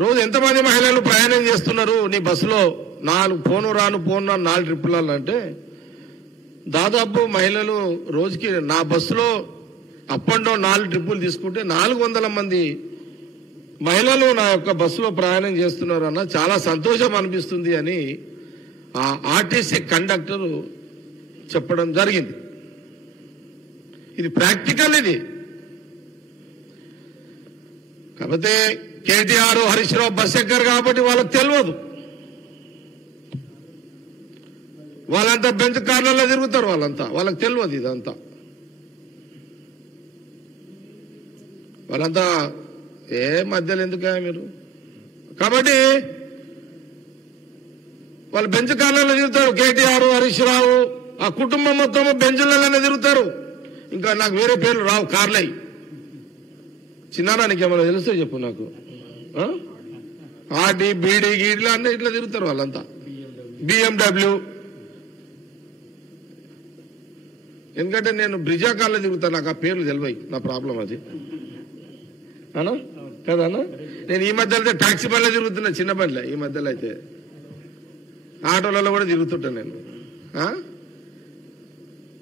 రోజు ఎంతమంది మహిళలు ప్రయాణం చేస్తున్నారు నీ బస్సులో? 4 పోను 4 ట్రిప్పులలో అంటే దాదాపు మహిళలు రోజుకి నా బస్సులో అప్ అండ్ డౌన్ 4 ట్రిప్పులు తీసుకుంటే 400 మంది మహిళలు నా యొక్క బస్సులో ప్రయాణం చేస్తున్నారు అన్న. చాలా సంతోషం అనిపిస్తుంది అని ఆ ఆర్టీసీ కండక్టర్ చెప్పడం జరిగింది. ఇది ప్రాక్టికల్. ఇది కాకపోతే కేటీఆర్ హరీష్ రావు బస్ ఎక్కరు కాబట్టి వాళ్ళకి తెలియదు. వాళ్ళంతా బెంచ్ కార్లలో తిరుగుతారు. వాళ్ళకి తెలియదు ఇదంతా. వాళ్ళంతా ఏ మధ్యలో ఎందుక మీరు? కాబట్టి వాళ్ళు బెంచ్ కార్లలో తిరుగుతారు. కేటీఆర్ హరీష్ రావు ఆ కుటుంబం మొత్తం బెంచులలోనే తిరుగుతారు. ఇంకా నాకు వేరే పేర్లు రావు. కార్లై చిన్న నీకేమన్నా తెలుస్తే చెప్పు నాకు. ఆర్డీ బీడీ గీడీ అన్నీ ఇట్లా తిరుగుతారు వాళ్ళంతా. BMW. ఎందుకంటే నేను బ్రిజా కార్లో తిరుగుతాను. నాకు ఆ పేర్లు తెలివాయి. నా ప్రాబ్లం అది అనా కదా అన్న. నేను ఈ మధ్యలో అయితే టాక్సీ బండ్లో తిరుగుతున్నా. చిన్న బండ్లే. ఈ మధ్యలో అయితే ఆటోలలో కూడా తిరుగుతుంటాను నేను.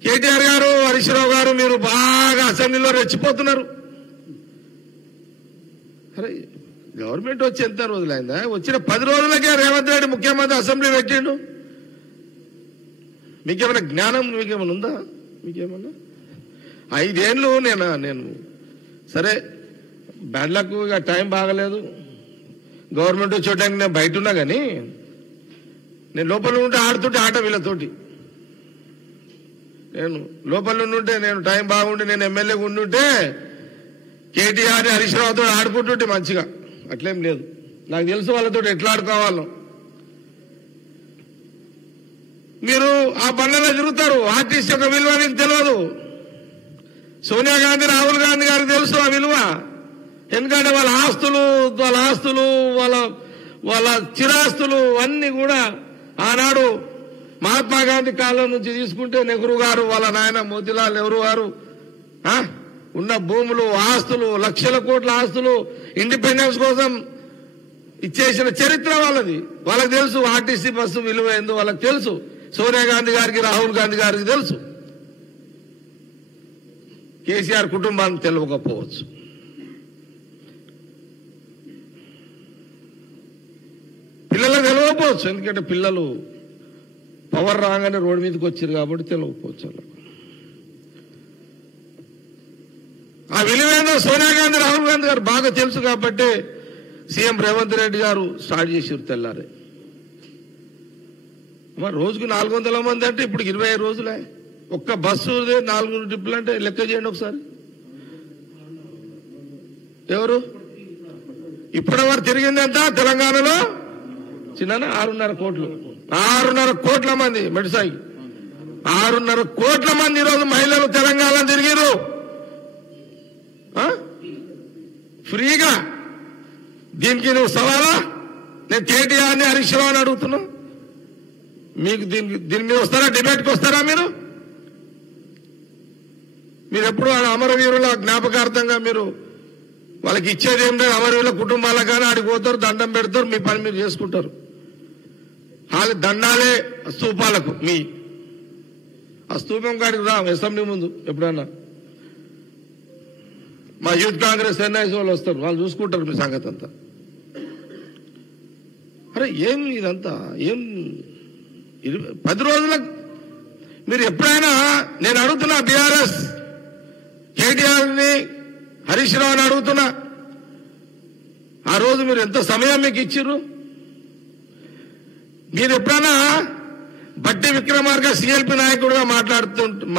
కేటీఆర్ గారు హరీష్ రావు గారు మీరు బాగా అసెంబ్లీలో రెచ్చిపోతున్నారు. అరే గవర్నమెంట్ వచ్చి ఎంత రోజులైందా? వచ్చిన 10 రోజులకే రేవంత్ రెడ్డి ముఖ్యమంత్రి అసెంబ్లీ పెట్టిండు. మీకేమైనా జ్ఞానం మీకేమైనా ఉందా? మీకేమన్నా 5 ఏళ్ళు నేను సరే బ్యాడ్లకు ఇక టైం బాగలేదు. గవర్నమెంట్ చూడడానికి నేను బయట ఉన్నా కానీ నేను లోపల ఉంటే ఆడుతుంటే ఆట వీళ్ళతోటి. నేను లోపల ఉంటే నేను టైం బాగుండి నేను ఎమ్మెల్యేగా ఉండుంటే కేటీఆర్ హరీష్ రావుతో ఆడుకుంటుంటే మంచిగా. అట్లేం లేదు. నాకు తెలుసు వాళ్ళతో ఎట్లా ఆడుకోవాలో. మీరు ఆ బండ్లలో తిరుగుతారు. ఆర్టీసీ యొక్క విలువ మీకు తెలియదు. సోనియా గాంధీ రాహుల్ గాంధీ గారికి తెలుసు ఆ విలువ. ఎందుకంటే వాళ్ళ ఆస్తులు వాళ్ళ చిరాస్తులు అన్ని కూడా ఆనాడు మహాత్మా గాంధీ కాలం నుంచి తీసుకుంటే నెహ్రూ గారు వాళ్ళ నాయన మోతీలాల్ నెహ్రూ గారు ఉన్న భూములు ఆస్తులు లక్షల కోట్ల ఆస్తులు ఇండిపెండెన్స్ కోసం ఇచ్చేసిన చరిత్ర వాళ్ళది. వాళ్ళకి తెలుసు ఆర్టీసీ బస్సు విలువ ఏందో వాళ్ళకి తెలుసు. సోనియా గాంధీ గారికి రాహుల్ గాంధీ గారికి తెలుసు. కేసీఆర్ కుటుంబానికి తెలియకపోవచ్చు. పిల్లలకు తెలియకపోవచ్చు. ఎందుకంటే పిల్లలు పవర్ రాగానే రోడ్డు మీదకి వచ్చారు కాబట్టి తెలియకపోవచ్చు. ఆ విలువేందో సోనియా గాంధీ రాహుల్ గాంధీ గారు బాగా తెలుసు కాబట్టి సీఎం రేవంత్ రెడ్డి గారు స్టార్ట్ చేసారు తెల్లారే. రోజుకు 400 మంది అంటే ఇప్పుడు 25 రోజులే. ఒక్క బస్సు 4 ట్రిప్పులు అంటే లెక్క చేయండి ఒకసారి. ఎవరు ఇప్పటి వరకు తిరిగింది ఎంత తెలంగాణలో? చిన్న 6.5 కోట్లు. 6.5 కోట్ల మంది మెడిసాయి. 6.5 కోట్ల మంది ఈరోజు మహిళలు తెలంగాణ తిరిగిరు ఫ్రీగా. దీనికి నువ్వు సవాలా? నేను కేటీఆర్ని హరీష్ రావుని అడుగుతున్నా. మీకు దీని మీద వస్తారా? డిబేట్కి వస్తారా? మీరు ఎప్పుడు అమరవీరుల జ్ఞాపకార్థంగా మీరు వాళ్ళకి ఇచ్చేది ఏం లేదు. అమరవీరుల కుటుంబాలకు కానీ ఆడికి పోతారు, దండం పెడతారు, మీ పని మీరు చేసుకుంటారు. వాళ్ళ దండాలే స్తూపాలకు. ఆ స్తూపం కాడికి రా అసెంబ్లీ ముందు ఎప్పుడన్నా. మా యూత్ కాంగ్రెస్ ఎన్ఐసి వాళ్ళు వస్తారు, వాళ్ళు చూసుకుంటారు మీ సంగతి అంతా. అరే ఏం ఇదంతా ఏం 10 రోజులకు మీరు ఎప్పుడైనా నేను అడుగుతున్నా బీఆర్ఎస్ కేటీఆర్ని హరీష్ రావుని అడుగుతున్నా. ఆ రోజు మీరు ఎంత సమయం మీకు ఇచ్చిర్రు? మీరు ఎప్పుడైనా బట్టి విక్రమార్క సిఎల్పి నాయకుడుగా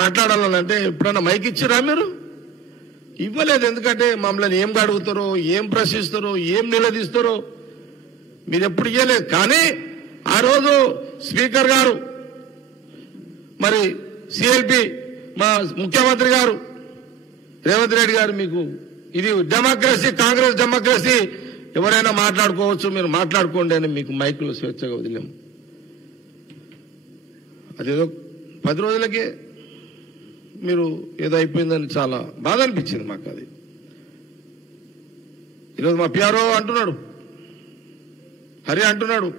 మాట్లాడాలంటే ఎప్పుడైనా మైక్ ఇచ్చిరా? మీరు ఇవ్వలేదు. ఎందుకంటే మమ్మల్ని ఏం అడుగుతారో, ఏం ప్రశ్నిస్తారో, ఏం నిలదీస్తారో మీరు ఎప్పుడు ఇవ్వలేదు. కానీ ఆ రోజు స్పీకర్ గారు, మరి సిఎల్పి మా ముఖ్యమంత్రి గారు రేవంత్ రెడ్డి గారు మీకు ఇది డెమోక్రసీ, కాంగ్రెస్ డెమోక్రసీ, ఎవరైనా మాట్లాడుకోవచ్చు, మీరు మాట్లాడుకోండి అని మీకు మైకులు స్వేచ్ఛగా వదిలేము. అదేదో 10 రోజులకే మీరు ఏదో అయిపోయిందని చాలా బాధ అనిపించింది మాకు. అది ఈరోజు మా పిఆర్ఓ అంటున్నాడు హరి అంటున్నాడు